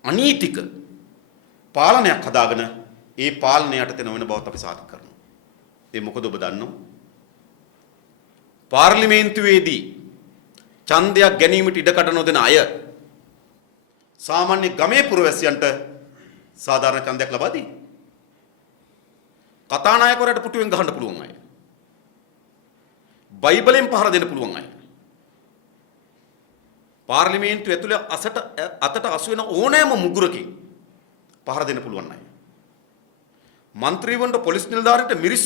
අනීතික පාලනයක් හදාගෙන ඒ පාලනය යටතේ නොවන බවත් අපි සාධක කරනවා. ඒ මොකද ඔබ දන්නෝ පාර්ලිමේන්තුවේදී ඡන්දයක් ගැනීමට ඉඩකඩ නොදෙන අය සාමාන්‍ය ගමේ පුරවැසියන්ට සාධාරණ ඡන්දයක් ලබා දී. කතානායකවරයාට පුටුවෙන් ගහන්න පුළුවන් අය. බයිබලෙන් පහර දෙන්න පුළුවන් අය. පාර්ලිමේන්තුව ඇතුලේ අතට අසු වෙන ඕනෑම මුගුරකින් පහර දෙන්න පුළුවන් අය. මන්ත්‍රීවරුන්ට පොලිස් නිලධාරීන්ට මිරිස්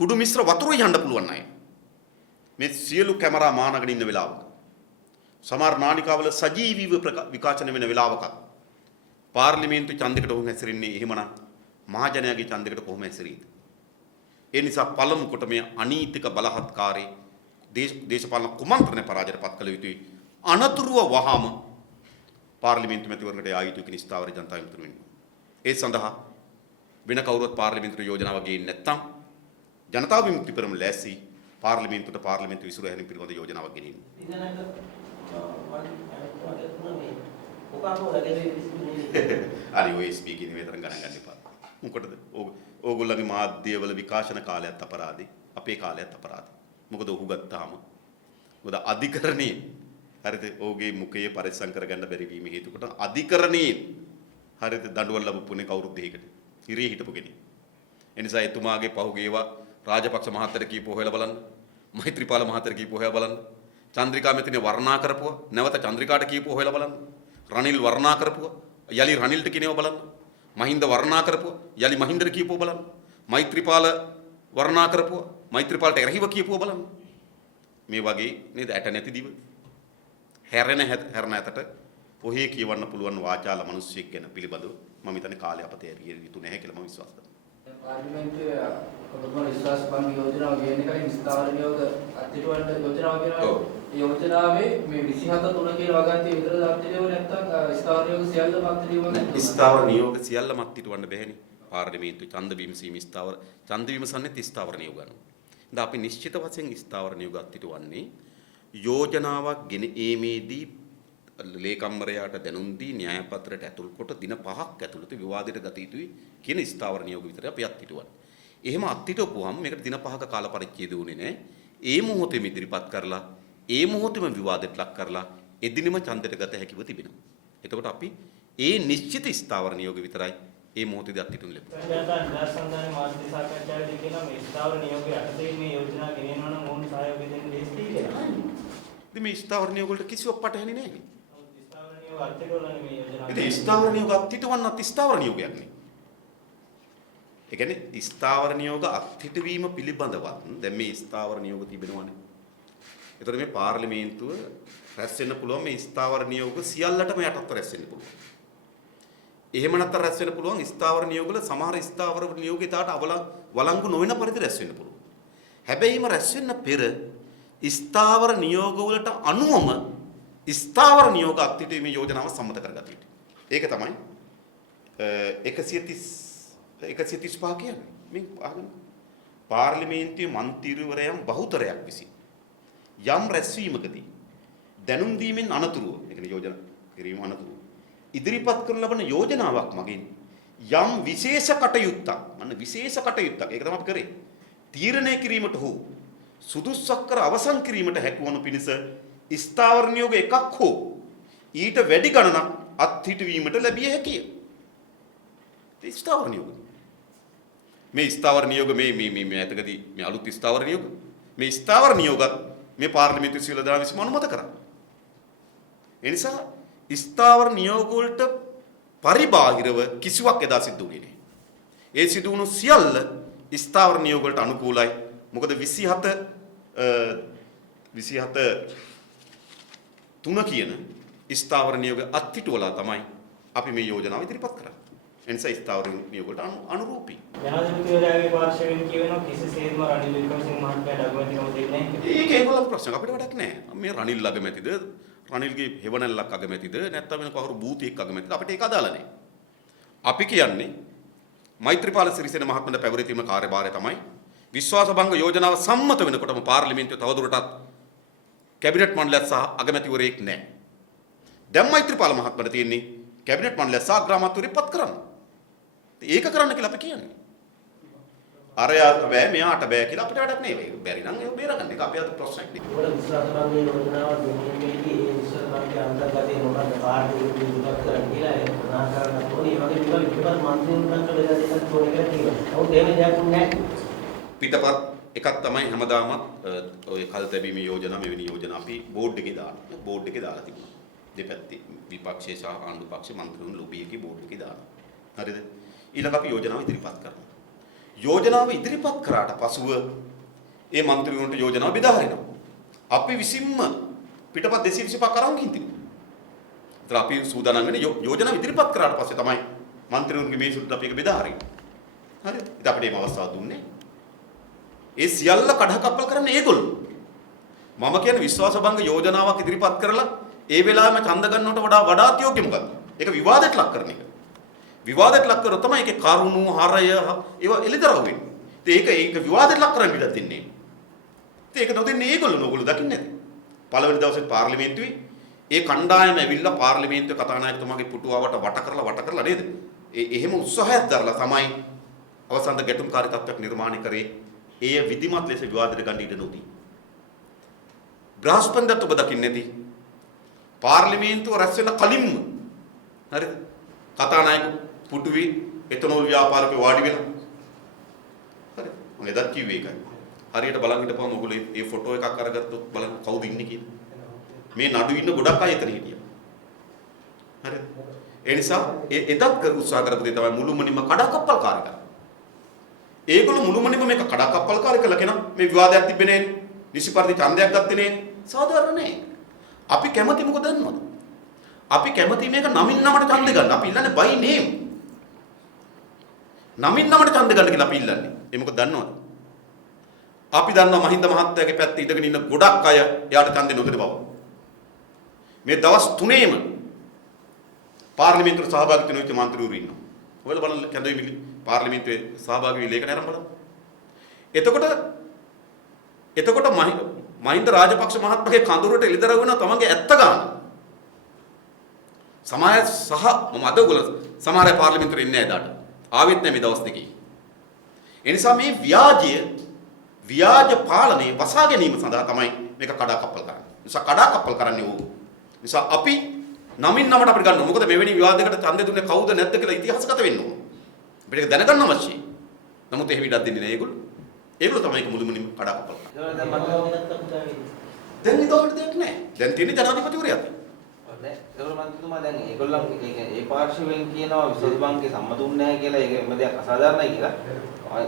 කුඩු මිශ්‍ර වතුර යන්න පුළුවන් අය. මේ සියලු කැමරා මානගෙන ඉන්න වෙලාවක සමහර නාලිකාවල සජීවීව විකාශන වෙන වෙලාවක පාර්ලිමේන්තු ඡන්දයකට ඔහු හැසිරෙන්නේ එහෙමනම් මහජනයාගේ ඡන්දයකට කොහොම හැසිරෙයිද? ඒ නිසා පළමු කොට මේ අනීතික බලහත්කාරී දේශපාලන කුමන්ත්‍රණ පරාජයට පත් කළ යුතුයි. අනතුරුව වහාම පාර්ලිමේන්තු මැතිවරණයට යා යුතු කියන ස්ථාවර ජනතා විමුක්ති වෙනවා. ඒ සඳහා වෙන කවුරුත් පාර්ලිමේන්තුවේ යෝජනාවක් ගේන්නේ නැත්නම් ජනතා විමුක්ති පෙරමුණ ලෑස්ති පාර්ලිමේන්තු විසිරුව හැරීම පිළිබඳ යෝජනාවක් ගෙනියන්න. අර OSB කියන වේතරම් ගණන් ගන්න එපා. මොකටද? ඕගොල්ලන්ගේ මාධ්‍යවල විකාශන කාලයත් අපරාධේ, අපේ කාලයත් අපරාධේ. මොකද ඔහු ගත්තාම මොකද අධිකරණයේ හරිද ඔහුගේ මුඛයේ පරිස්සම් කරගන්න බැරි වීම හේතු කොට අධිකරණයේ හරිද දඬුවම් ලැබුණේ කවුරුත් දෙයකට. ඉරේ හිටපු කෙනෙක්. එනිසා එතුමාගේ පහුගේවා රාජපක්ෂ මහත්තයා කියපුව හොයලා බලන්න. මෛත්‍රීපාල මහත්තයා කියපුව හොයලා බලන්න. චන්ද්‍රිකා මෙතන වර්ණනා කරපුවා. නැවත චන්ද්‍රිකාට කියපුව හොයලා බලන්න. රනිල් වර්ණනා කරපුවා. යලි රනිල්ට කියනව බලන්න. මහින්ද වර්ණනා කරපුවා. යලි මහින්දට කියපුව බලන්න. මෛත්‍රීපාල වර්ණනා කරපුවා. මෛත්‍රීපාලට එරහිව කියපුව බලන්න. මේ වගේ නේද ඇට නැති දිව. හැරෙන ඇතට ඔහේ කියවන්න පුළුවන් වාචාල මිනිස්සෙක් ගැන පිළිබඳව මම හිතන්නේ කාලය අපතේ ඇරිය යුතු නැහැ කියලා මම විශ්වාස කරනවා. පාර්ලිමේන්තුවේ කොටුමල විශ්වාස භංග යෝජනාව ගේන්නේ කලින් ස්ථාවර නියෝග අත්හිටුවන්න යෝජනාව කියලා. ඒ යෝජනාවේ මේ 27 3 කියන වගන්තිය විතරද අත්හිටුවෙන්නේ නැත්නම් ස්ථාවර නියෝග සියල්ලම අත්හිටුවෙන්නේ නැත්නම් ස්ථාවර නියෝග සියල්ලම අත්හිටුවන්න බැහැනේ. පාර්ලිමේන්තු ඡන්ද විමසීම ස්ථාවර ඡන්ද විමසන්නේ ස්ථාවර නියෝග අනුව. ඉතින් අපි නිශ්චිත වශයෙන් ස්ථාවර නියෝග අත්හිටුවන්නේ යෝජනාවක් ගෙන ඒමේදී ලේකම්වරයාට දැනුම් දී න්‍යාය පත්‍රයට ඇතුල් කොට දින 5ක් ඇතුළත විවාදයට ගත යුතුයි කියන ස්ථාවර නියෝග විතරයි අපි අත්හිටුවන්නේ. එහෙම අත්හිටවපුවාම මේකට දින 5ක කාල පරිච්ඡේදය උනේ නැහැ. ඒ මොහොතේම ඉදිරිපත් කරලා ඒ මොහොතේම විවාදයට ලක් කරලා එදිනෙම ඡන්දයට ගත හැකිව තිබෙනවා. එතකොට අපි ඒ නිශ්චිත ස්ථාවර නියෝග විතරයි ඒ මොහොතේදී අත්හිටුන් ලැබුණා. ජනතා නිදහස් සන්ධානයේ මාධ්‍ය සාකච්ඡාවේදී කියනවා මේ ස්ථාවර නියෝගය යටතේ මේ යෝජනා ගෙනියනවා නම් ඕන සහයෝගය දෙන්න ලේසියි කියලා. ඉතින් මේ ස්ථාවර නියෝග වලට කිසිවක් පටහැනි නැහැ. ස්ථාවර නියෝග අත්හිටුවලනේ මේ යෝජනා. ඉතින් ස්ථාවර නියෝග අත්හිටවන්නත් ස්ථාවර නියෝගයක් නේ. ඒ කියන්නේ ස්ථාවර නියෝග අත්හිටවීම පිළිබඳවත් දැන් මේ ස්ථාවර නියෝග තිබෙනවානේ. ඒතකොට මේ පාර්ලිමේන්තුව රැස් වෙන්න පුළුවන් මේ ස්ථාවර නියෝග සියල්ලටම යටත්ව රැස් වෙන්න පුළුවන්. එහෙම නැත්නම් රැස් වෙන්න පුළුවන් ස්ථාවර නියෝගවල සමහර ස්ථාවර නියෝග ඊටාට වළංගු නොවන පරිදි රැස් වෙන්න පුළුවන්. හැබැයිම රැස් වෙන්න පෙර ස්ථාවර නියෝග වලට අනුවම ස්ථාවර නියෝග අත්හිටීමේ යෝජනාව සම්මත කරගත යුතුයි. ඒක තමයි 135 කියන්නේ. මේ අහගෙන පාර්ලිමේන්තුවේ මන්ත්‍රීවරයන් බහුතරයක් විසින් යම් රැස්වීමකදී දැනුම් දීමෙන් අනතුරුව, ඒ කියන්නේ යෝජනා කිරීම අනතුරුව ඉදිරිපත් කරන ලබන යෝජනාවක් මගින් යම් විශේෂ කටයුත්තක්, අන්න විශේෂ කටයුත්තක්, ඒක තමයි අපි කරේ. තීරණය කිරීමට හෝ සුදුසුක් කර අවසන් කිරීමට හැකියවනු පිණිස ස්ථාවර නියෝග එකක් හෝ ඊට වැඩි ගණනක් අත්හිටුවීමට ලැබිය හැකිය. ඒ ස්ථාවර නියෝග. මේ ස්ථාවර නියෝග මේ ඇතකදී මේ අලුත් ස්ථාවර නියෝග මේ ස්ථාවර නියෝගත් මේ පාර්ලිමේන්තු සියලුදා විසින් අනුමත කරා. ඒ නිසා ස්ථාවර නියෝග වලට පරිබාහිරව කිසිවක් එදා සිද්ධ වුණේ නැහැ. ඒ සිදු වුණු සියල්ල ස්ථාවර නියෝග වලට අනුකූලයි. මොකද 27 3 කියන ස්ථාවර නියෝග අත්හිටුවලා තමයි අපි මේ යෝජනාව ඉදිරිපත් කරන්නේ. ඒ නිසා ස්ථාවර නියෝග වලට අනුරූපී. ජනාධිපතිවරයාගේ පාර්ශවයෙන් කියවෙනවා කිසිසේත්ම රනිල් වික්‍රමසිංහ මහත්මයාට අගමැතිකම දෙන්නේ නැහැ. ඒක ඒගොල්ලන්ගේ ප්‍රශ්නයක්, අපිට වැඩක් නැහැ. මේ රනිල් අගමැතිද, රනිල්ගේ හෙවණැල්ලක් අගමැතිද, නැත්නම් වෙන කවුරු බූතියෙක් අගමැතිද, අපිට ඒක අදාළ නැහැ. අපි කියන්නේ මෛත්‍රීපාල සිරිසේන මහත්මයාට පැවරීම කාර්යභාරය තමයි විශ්වාසභංග යෝජනාව සම්මත වෙනකොටම පාර්ලිමේන්තුවේ තවදුරටත් කැබිනට් මණ්ඩලයක් සහ අගමැතිවරයෙක් නැහැ. දැන් මෛත්‍රීපාල මහත්මයාට තියෙන්නේ කැබිනට් මණ්ඩලය සහ අග්‍රාමාත්‍යවරයෙක් පත් කරන්න. ඒක කරන්න කියලා අපි කියන්නේ. අරයාට බෑ මෙයාට බෑ කියලා අපිට වැඩක් නෙවෙයි. බැරි නම් ඒක බේරගන්න. ඒක අපේ අත ප්‍රශ්නයක් නෙවෙයි. වල විශ්වාසභංග යෝජනාව ගෙනීමේදී ඒ විශ්වාසභංගයේ අන්තර්ගතයේ මොකක්ද පාර්ටි විදුලක් කරන්න කියලා ඒ ප්‍රධාන කාරණා තෝරේ වගේ විවිධ පිටපත් මන්ත්‍රීවරුන්ට බෙදලා දෙන්න ඕනේ කියලා කියනවා. නමුත් එහෙම දෙයක් නැහැ. පිටපත් එකක් තමයි හැමදාමත් ඔය කල් තැබීමේ යෝජනා මෙවැනි යෝජනා අපි බෝඩ් එකේ දානවා. බෝඩ් එකේ දාලා තිබුණා. දෙපැත්තේ විපක්ෂයේ සහ ආණ්ඩු පක්ෂ මන්ත්‍රීවරුන් ලොබි එකේ බෝඩ් එකේ දානවා. හරිද? ඊළඟ අපි යෝජනාව ඉදිරිපත් කරනවා. යෝජනාව ඉදිරිපත් කරාට පසුව ඒ මන්ත්‍රීවරුන්ට යෝජනාව බෙදා හරිනවා. අපි විසින්ම පිටපත් 225ක් අරන් ගිහින් තිබුණා. ඒතර අපි සූදානම් වෙන්නේ යෝජනාව ඉදිරිපත් කරාට පස්සේ තමයි මන්ත්‍රීවරුන්ගේ මේසුත් අපි ඒක බෙදා හරින්නේ. හරිද? ඉතින් අපිට මේ අවස්ථාව දුන්නේ. ඒ සියල්ල කඩහකප්පල් කරන්නේ ඒගොල්ලෝ. මම කියන්නේ විශ්වාසභංග යෝජනාවක් ඉදිරිපත් කරලා ඒ වෙලාවෙම ඡන්ද ගන්නවට වඩාත් යෝග්‍ය මොකක්ද? ඒක විවාදයට ලක් කරන එක. විවාදයට ලක් කරොත් තමයි ඒකේ කරුණු හරය ඒවා එළිදරව් වෙන්නේ. ඉතින් ඒක විවාදයට ලක් කරන්න ඉඩ දෙන්නේ. ඉතින් ඒක නොදෙන්නේ ඒගොල්ලෝ දකින්නේ නැති. පළවෙනි දවසේ පාර්ලිමේන්තුවේ ඒ කණ්ඩායම ඇවිල්ලා පාර්ලිමේන්තුවේ කතානායකතුමාගේ පුටුවාවට වට කරලා නේද? එහෙම උත්සාහයක් දරලා තමයි අවසාන ගැටුම්කාරී තත්ත්වයක් නිර්මාණය කරේ. ඒ විධිමත් ලෙස විවාදයට ගන්න ඉඩ නොදී. බ්‍රහස්පන්දත් ඔබ දකින්නේ නැති. පාර්ලිමේන්තුව රැස් වෙන කලින්ම හරිද? කතානායක පුටුවේ එතනෝල් ව්‍යාපාරිකයෝ වාඩි වෙලා. හරි. මම එදත් කිව්වේ ඒකයි. හරියට බලන් හිටපුවම ඔයගොල්ලෝ මේ ෆොටෝ එකක් අරගත්තොත් බලන්න කවුද ඉන්නේ කියලා. මේ නඩු ඉන්න ගොඩක් අය එතන හිටියා. හරිද? ඒ නිසා එදත් උත්සාහ කරපු දේ තමයි මුළුමනින්ම කඩාකප්පල් කාර්යය. ඒගොල්ලෝ මුළුමනින්ම මේක කඩාකප්පල් කාර්ය කළා කෙනා මේ විවාදයක් තිබෙන්නේ නැහැ. නිසි පරිදි ඡන්දයක් ගත්තේ නැහැ. සාධාරණ නැහැ. අපි කැමති මොකද දන්නවද? අපි කැමති මේක නමින් නමට ඡන්ද ගන්න. අපි ඉල්ලන්නේ by name. නමින් නමට ඡන්ද ගන්න කියලා අපි ඉල්ලන්නේ. ඒ මොකද දන්නවද? අපි දන්නවා මහින්ද මහත්තයාගේ පැත්තේ ඉඳගෙන ඉන්න ගොඩක් අය එයාට ඡන්දෙ නොදෙන බව. මේ දවස් 3ේම පාර්ලිමේන්තුවට සහභාගී වෙන මන්ත්‍රීවරු ඉන්නවා. ඔයාලා බලන්න කැඳවීම පාර්ලිමේන්තුවේ සහභාගී වෙ ලේඛන ආරම්භ බලන්න. එතකොට මහින්ද රාජපක්ෂ මහත්මයාගේ කඳුරට එළිදරව් වෙන තමන්ගේ ඇත්ත ගන්න. සමාජ සහ මම අද ඔයගොල්ලෝ සමහර අය පාර්ලිමේන්තුවේ ඉන්නේ නැහැ දාට. ආවෙත් නැහැ මේ දවස් දෙකේ. ඒ නිසා මේ ව්‍යාජ පාලනයේ වසා ගැනීම සඳහා තමයි මේක කඩාකප්පල් කරන්නේ. නිසා කඩාකප්පල් කරන්නේ ඕක. නිසා අපි නමින් නමට අපිට ගන්න ඕන. මොකද මෙවැනි විවාදයකට ඡන්දය දුන්නේ කවුද නැද්ද කියලා ඉතිහාසගත වෙන්න ඕන. අපිට ඒක දැනගන්න අවශ්‍යයි. නමුත් එහෙම ඉඩක් දෙන්නේ නැහැ ඒගොල්ලෝ. ඒගොල්ලෝ තමයි ඒක මුළුමනින්ම කඩාකප්පල් කරන්නේ. දැන් ඉතෝට දෙයක් නැහැ. දැන් තියෙන්නේ ජනාධිපතිවරයාත්. ඒකවල මන්ත්‍රීතුමා දැන් ඒගොල්ලන් ඒ පාර්ශවයෙන් කියනවා විශ්ව බැංකුවේ සම්මතුන්නේ නැහැ කියලා ඒක එම දෙයක් අසාධාරණයි කියලා.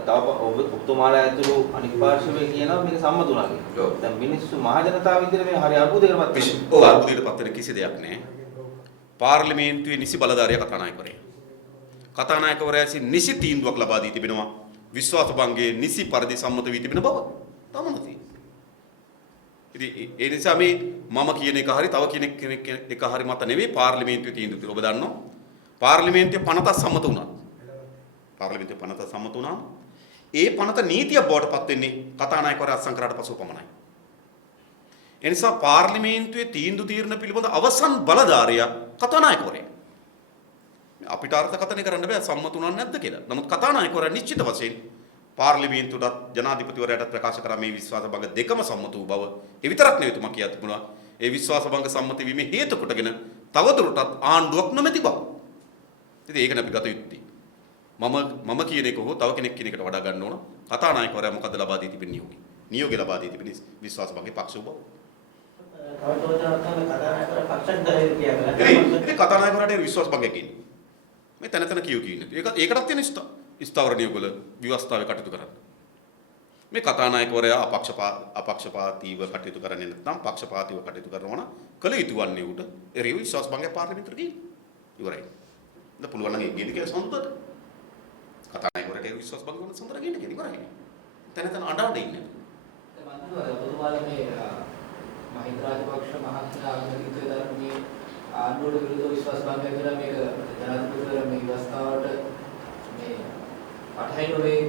තව ඔබතුමාලා ඇතුළු අනිත් පාර්ශවයේ කියනවා මේක සම්මතුණා කියලා. දැන් මිනිස්සු මහ ජනතාව විදිහට මේ හරි අර්බුදයකටපත් වෙනවා. ඔව් අර්බුදයකටපත් වෙන කිසි දෙයක් නැහැ. පාර්ලිමේන්තුවේ නිසි බලධාරියා කතානායකවරයා. කතානායකවරයා විසින් නිසි තීන්දුවක් ලබා දී තිබෙනවා. විශ්වාස භංගයේ නිසි පරිදි සම්මත වී තිබෙන බව. තමනති. ඉතින් ඒ නිසා මේ මම කියන එක හරි තව කෙනෙක් එක හරි මත නෙවෙයි පාර්ලිමේන්තුවේ තීන්දුව තියෙනවා. ඔබ දන්නවා පාර්ලිමේන්තුවේ පනතක් සම්මත වුණා. පාර්ලිමේන්තුවේ පනත සම්මත වුණාම ඒ පනත නීතියක් බවට පත් වෙන්නේ කතානායකවරයා අත්සන් කරාට පසුව පමණයි. ඒ නිසා පාර්ලිමේන්තුවේ තීන්දුව తీරන පිළිබඳ අවසන් බලධාරියා කතානායකවරයා. අපිට අර්ථකථනය කරන්න බෑ සම්මත වුණා නැද්ද කියලා. නමුත් කතානායකවරයා නිශ්චිත වශයෙන් පාර්ලිමේන්තුවටත් ජනාධිපතිවරයාටත් ප්‍රකාශ කරා මේ විශ්වාස භංග දෙකම සම්මත වූ බව. ඒ විතරක් නෙවෙයි තුමා කියා තිබුණා. ඒ විශ්වාස භංග සම්මත වීමේ හේතු කොටගෙන තවදුරටත් ආණ්ඩුවක් නොමැති බව. ඉතින් ඒක නේ අපි ගත යුත්තේ. මම කියන එක හෝ තව කෙනෙක් කියන එකට වඩා ගන්න ඕන. කතානායකවරයා මොකද ලබා දී තිබෙන නියෝගය? නියෝගය ලබා දී තිබෙන විශ්වාස භංගේ පක්ෂ වූ බව. ඉතින් කතානායකවරයාට විශ්වාස භංගය කියන්නේ මේ තැන කියන්නේ. ඒකටත් තියෙන ස්ථාවර නියෝගවල ව්‍යවස්ථාවේ කටයුතු කරන්න. මේ කතානායකවරයා අපක්ෂපාතීව කටයුතු කරන්නේ නැත්නම් පක්ෂපාතීව කටයුතු කරනවා නම් කල යුතු වන්නේ උට ඒ විශ්වාස භංගය පාර්ලිමේන්තුවට ගිහින් ඉවරයි. දැන් පුළුවන් නම් ඒ ගිහින් කියලා සම්මුතට කතානායකවරයාට විශ්වාස භංග වුණ සම්බර ගිහින් කියලා ඉවරයි. තැන අඬන්න ඉන්නේ. දැන් ඔබතුමාලා මේ මහින්ද රාජපක්ෂ මහත්මයා අගමැතිත්වයේ දරන මේ ආණ්ඩුවට විරුද්ධව විශ්වාස භංගය කියලා මේක ජනාධිපතිවරයා මේ ව්‍යවස්ථාවට මේ පටහැනිනේ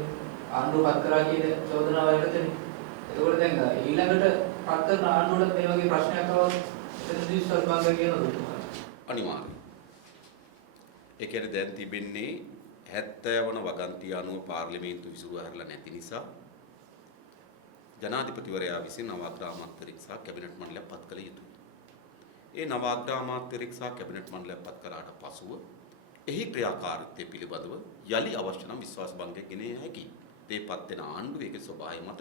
ආණ්ඩුව පත් කරා කියන චෝදනාව එකතනේ. ඒකෝට දැන් ඊළඟට පත් කරන ආණ්ඩුවට මේ වගේ ප්‍රශ්නයක් ආවොත් එතන විශ්වාස භංගය කියනද? අනිවාර්යයෙන්. ඒ කියන්නේ දැන් තිබෙන්නේ 70 වන වගන්තිය අනුව පාර්ලිමේන්තු විසුරුව හැරලා නැති නිසා ජනාධිපතිවරයා විසින් නවාග්‍රාමාත්‍යවරයෙක් සහ කැබිනට් මණ්ඩලයක් පත් කළ යුතුයි. ඒ නවාග්‍රාමාත්‍යවරයෙක් සහ කැබිනට් මණ්ඩලයක් පත් කළාට පසුව එහි ක්‍රියාකාරීත්වය පිළිබඳව යලි අවශ්‍ය නම් විශ්වාස භංගය ගෙන යා හැකියි. ඒ පත් වෙන ආණ්ඩුව ඒකේ ස්වභාවය මත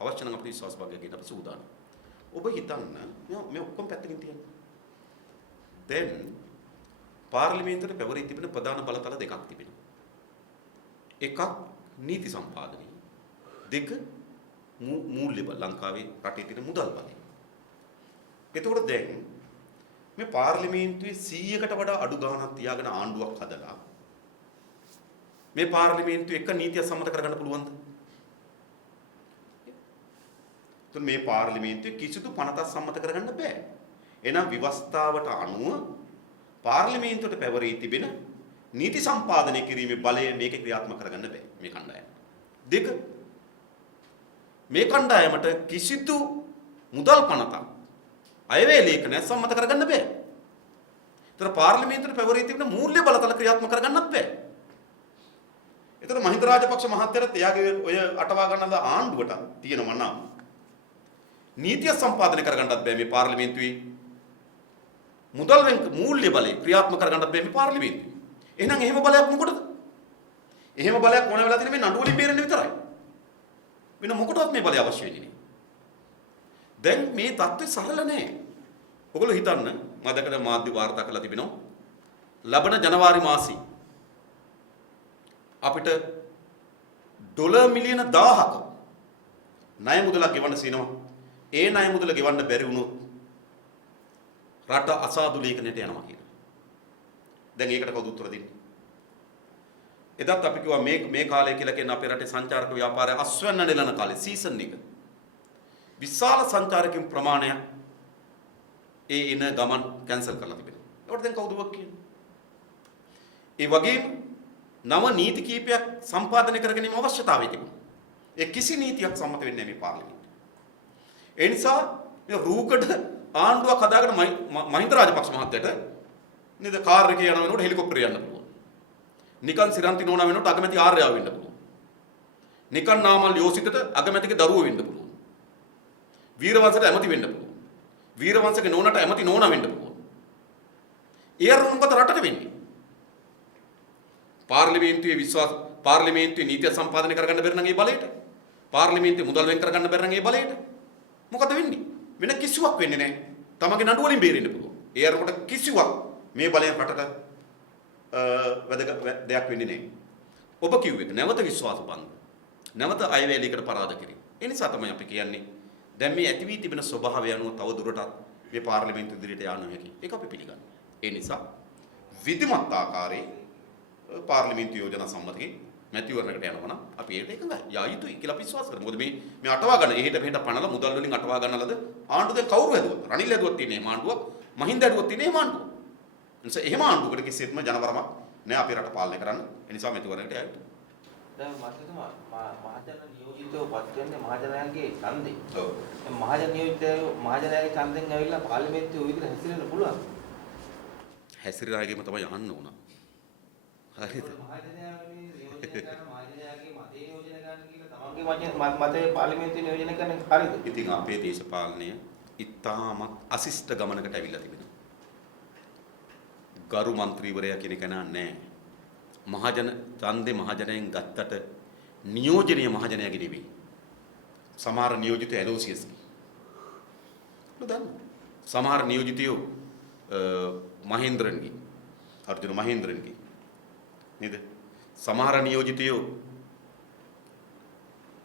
අවශ්‍ය නම් අපේ විශ්වාස භංගය ගෙන අපි සූදානම්. ඔබ හිතන්න මේ ඔක්කොම පැත්තකින් තියන්න. දැන් පාර්ලිමේන්තුවේ පැවරී තිබෙන ප්‍රධාන බලතල දෙකක් තිබෙනවා. එකක් නීති සම්පාදනය. දෙක මූල්‍ය බල ලංකාවේ රටේ තියෙන මුදල් බලය. එතකොට දැන් මේ පාර්ලිමේන්තුවේ 100කට වඩා අඩු ගාණක් තියාගෙන ආණ්ඩුවක් හදලා මේ පාර්ලිමේන්තුවේ එක නීතියක් සම්මත කරගන්න පුළුවන්ද? එතකොට මේ පාර්ලිමේන්තුවේ කිසිදු පනතක් සම්මත කරගන්න බෑ. එහෙනම් ව්‍යවස්ථාවට අනුව පාර්ලිමේන්තුවට පැවරී තිබෙන නීති සම්පාදනය කිරීමේ බලය මේකේ ක්‍රියාත්මක කරගන්න බෑ මේ කණ්ඩායම. දෙක මේ කණ්ඩායමට කිසිදු මුදල් පනතක් අයවැය ලේඛනයක් සම්මත කරගන්න බෑ. ඒතර පාර්ලිමේන්තුවේ පැවරී තිබෙන මූල්‍ය බලතල ක්‍රියාත්මක කරගන්නත් බෑ. ඒතර මහින්ද රාජපක්ෂ මහත්තයාට එයාගේ ඔය අටවා ගන්නද ආණ්ඩුවට තියෙනවා නම් නීතිය සම්පාදනය කරගන්නත් බෑ මේ පාර්ලිමේන්තුවේ. මුදල් මූල්‍ය බලය ක්‍රියාත්මක කරගන්නත් බෑ මේ පාර්ලිමේන්තුවේ. එහෙනම් එහෙම බලයක් මොකටද? එහෙම බලයක් ඕන වෙලා තියෙන මේ නඩු වලින් බේරෙන්න විතරයි. වෙන මොකටවත් මේ බලය අවශ්‍ය වෙන්නේ නෑ. දැන් මේ தත්ත්වය සරල නෑ. ඔයගොල්ලෝ හිතන්න මම දැකලා මාධ්‍ය වාර්තා කරලා තිබෙනවා. ලබන ජනවාරි මාසයේ අපිට ඩොලර් මිලියන 1000ක ණය මුදලක් ගෙවන්න සිනවා. ඒ ණය මුදල ගෙවන්න බැරි වුණොත් රට අසාදු ලේඛනයට යනවා කියලා. දැන් ඒකට කවුද උත්තර දෙන්නේ? එදත් අපි කිව්වා මේ කාලය කියලා කියන අපේ රටේ සංචාරක ව්‍යාපාරය අස්වැන්න නෙලන කාලේ සීසන් එක. විශාල සංචාරකින් ප්‍රමාණයක් ඒ එන ගමන් කැන්සල් කරලා තිබෙනවා. ඒකට දැන් කවුද වක් කියන්නේ? ඒ වගේම නව නීති කීපයක් සම්පාදනය කර ගැනීම අවශ්‍යතාවය තිබුණා. ඒ කිසි නීතියක් සම්මත වෙන්නේ නැහැ මේ පාර්ලිමේන්තුවේ. ඒ නිසා මේ රූකඩ ආණ්ඩුවක් හදාගෙන මහින්ද රාජපක්ෂ මහත්තයට නේද කාර් එකේ යන වෙනකොට හෙලිකොප්ටරේ යන්න පුළුවන්. නිකන් සිරන්ති නෝනා වෙනකොට අගමැති ආර්යාව වෙන්න පුළුවන්. නිකන් නාමල් යෝසිතට අගමැතිගේ දරුවෝ වෙන්න පුළුවන්. වීරවංශට ඇමති වෙන්න පුළුවන්. වීරවංශගේ නෝනට ඇමති නෝනා වෙන්න පුළුවන්. ඒ අරමුණකට රටට වෙන්නේ. පාර්ලිමේන්තුවේ විශ්වාස පාර්ලිමේන්තුවේ නීතිය සම්පාදනය කරගන්න බැරි නම් ඒ බලයට පාර්ලිමේන්තුවේ මුදල් වෙන් කරගන්න බැරි නම් ඒ බලයට මොකද වෙන්නේ? වෙන කිසිවක් වෙන්නේ නැහැ. තමගේ නඩුව වලින් බේරෙන්න පුළුවන්. ඒ අරකට කිසිවක් මේ බලයෙන් රටට වැදගත් දෙයක් වෙන්නේ නැහැ. ඔබ කිව්වේ නැවත විශ්වාස භංග. නැවත අයවැයලයකට පරාද කිරීම. ඒ නිසා තමයි අපි කියන්නේ දැන් මේ ඇති වී තිබෙන ස්වභාවය අනුව තව දුරටත් මේ පාර්ලිමේන්තු ඉදිරියට යන්න හැකි. ඒක අපි පිළිගන්නවා. ඒ නිසා විධිමත් ආකාරයේ පාර්ලිමේන්තු යෝජනා සම්මතයේ මැතිවරණයකට යනවා නම් අපි ඒකට එකඟයි. යා යුතුයි කියලා අපි විශ්වාස කරමු. මොකද මේ අටවා ගන්න එහෙට මෙහෙට පනලා මුදල් වලින් අටවා ගන්නලද ආණ්ඩුව දැන් කවුරු හැදුවත් රනිල් හැදුවත් තියෙන මේ ආණ්ඩුවක් මහින්ද හැදුවත් තියෙන මේ ආණ්ඩුව. එනිසා එහෙම ආණ්ඩුවකට කිසිසේත්ම ජනවරමක් නෑ අපි රට පාලනය කරන්න. ඒ නිසා මැතිවරණයකට යා යුතුයි. දැන් මතකතුමා මහජන නියෝජිතව පත් වෙන්නේ මහජනයාගේ ඡන්දේ. ඔව්. මහජන නියෝජිතයෝ මහජනයාගේ ඡන්දෙන් ඇවිල්ලා පාර්ලිමේන්තුවේ ওই විදිහට හැසිරෙන්න පුළුවන්. හැසිරෙනාගේම තමයි යන්න උනා. හරිද? මහජනයාගේ නියෝජනය කරන මහජනයාගේ මතය නියෝජනය කරන්න කියලා තමන්ගේ මතය පාර්ලිමේන්තුවේ නියෝජනය කරන එක හරිද? ඉතින් අපේ දේශපාලනය ඉතාමත් අසිෂ්ට ගමනකට ඇවිල්ලා තිබෙනවා. ගරු മന്ത്രിවරයා කියන එක නෑ. මහජන ඡන්දේ මහජනයෙන් ගත්තට නියෝජනීය මහජනයාගේ නෙවෙයි. සමහර නියෝජිතයෝ LOCS. නේද? සමහර නියෝජිතයෝ මහේන්ද්‍රන්ගේ අර්ජුන මහේන්ද්‍රන්ගේ නේද? සමහර නියෝජිතයෝ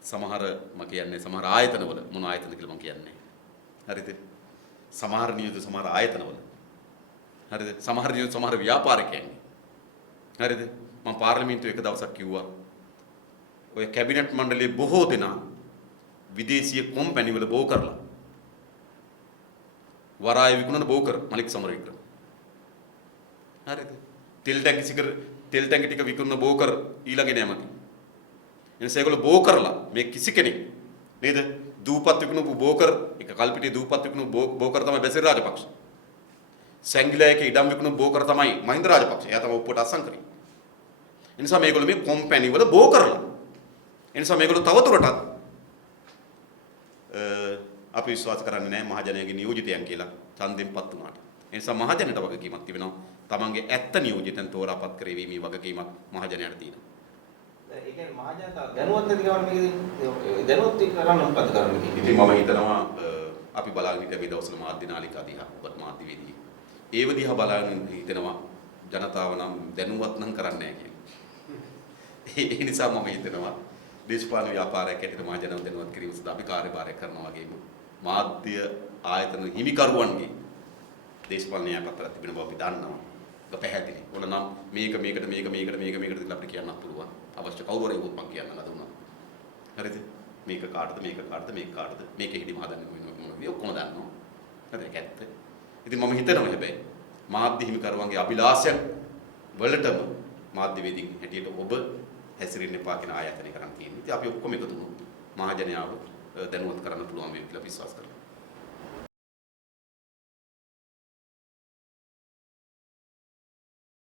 සමහර මම කියන්නේ සමහර ආයතනවල මොන ආයතනද කියලා මම කියන්නේ. හරිද? සමහර නියෝජිත සමහර ආයතනවල. හරිද? සමහර නියෝජිත සමහර ව්‍යාපාරිකයන්ගේ. හරිද? මම පාර්ලිමේන්තුවේ එක දවසක් කිව්වා ඔය කැබිනට් මණ්ඩලයේ බොහෝ දෙනා විදේශීය කොම්පැනි වල බෝ කරලා වරාය විකුණන බෝකර් මලික් සමරවික්‍රම. හරිද? තෙල් ටැංකි ටික විකුණන බෝකර් ඊළඟේ නෑමති. එනිසා ඒගොල්ලෝ බෝ කරලා මේ කිසි කෙනෙක් නේද? දූපත් විකුණපු බෝකර් එක කල්පිටියේ දූපත් විකුණපු බෝකර් තමයි බැසිර රාජපක්ෂ. සැංගිලායක ඉඩම් විකුණපු බෝකර් තමයි මහින්ද රාජපක්ෂ. එයා තමයි ඔප්පුවට අස්සම් කරේ. එනිසා මේගොල්ලෝ මේ කොම්පැනි වල බෝ කරලා. එනිසා මේගොල්ලෝ තවදුරටත් අපි විශ්වාස කරන්නේ නැහැ මහජනයාගේ නියෝජිතයන් කියලා ඡන්දෙන්පත් වුණාට. ඒ නිසා මහජනයට වගකීමක් තිබෙනවා. තමන්ගේ ඇත්ත නියෝජිතයන් තෝරාපත් කරවීමේ වගකීමක් මහජනයාට තියෙනවා. ඒ කියන්නේ මහජනතාව දැනුවත් නැති ගමන් මේක දැනුවත් කරන්න මොකද කරන්නේ? ඉතින් මම හිතනවා අපි බලාගෙන ඉන්න මේ දවස්වල මාධ්‍ය නාලිකා දිහා වත් මාධ්‍ය වේදී ඒව දිහා බලාගෙන හිතනවා ජනතාව නම් දැනුවත් නම් කරන්නේ නැහැ කියලා. ඒ නිසා මම හිතනවා දේශපාලන ව්‍යාපාරයක් ඇතුළත මහජනව දැනුවත් කිරීම සඳහා අපි කාර්යභාරයක් කරනවා වගේම මාධ්‍ය ආයතන හිමිකරුවන්ගේ දේශපාලන න්‍යායපත්‍රයක් තිබෙන බව අපි දන්නවා. ඒක පැහැදිලි. ඕන නම් මේකට කියලා අපිට කියන්න පුළුවන්. අවශ්‍ය කවුරු හරි වුත් මම කියන්න නදුනා. හරිද? මේක කාටද මේකේ හිටි මහදන්නේ මොනවද ඔක්කොම දන්නවා. හරිද? ඒක ඇත්ත. ඉතින් මම හිතනවා හැබැයි මාධ්‍ය හිමිකරුවන්ගේ අභිලාෂයන් වලටම මාධ්‍ය වේදික හැටියට ඔබ හැසිරෙන්න එපා කියන ආයතනය කරන් තියෙනවා. ඉතින් අපි ඔක්කොම එකතු වුණොත් මහජනයාව දැනුවත් කරන්න පුළුවන් වෙයි කියලා විශ්වාස කරනවා.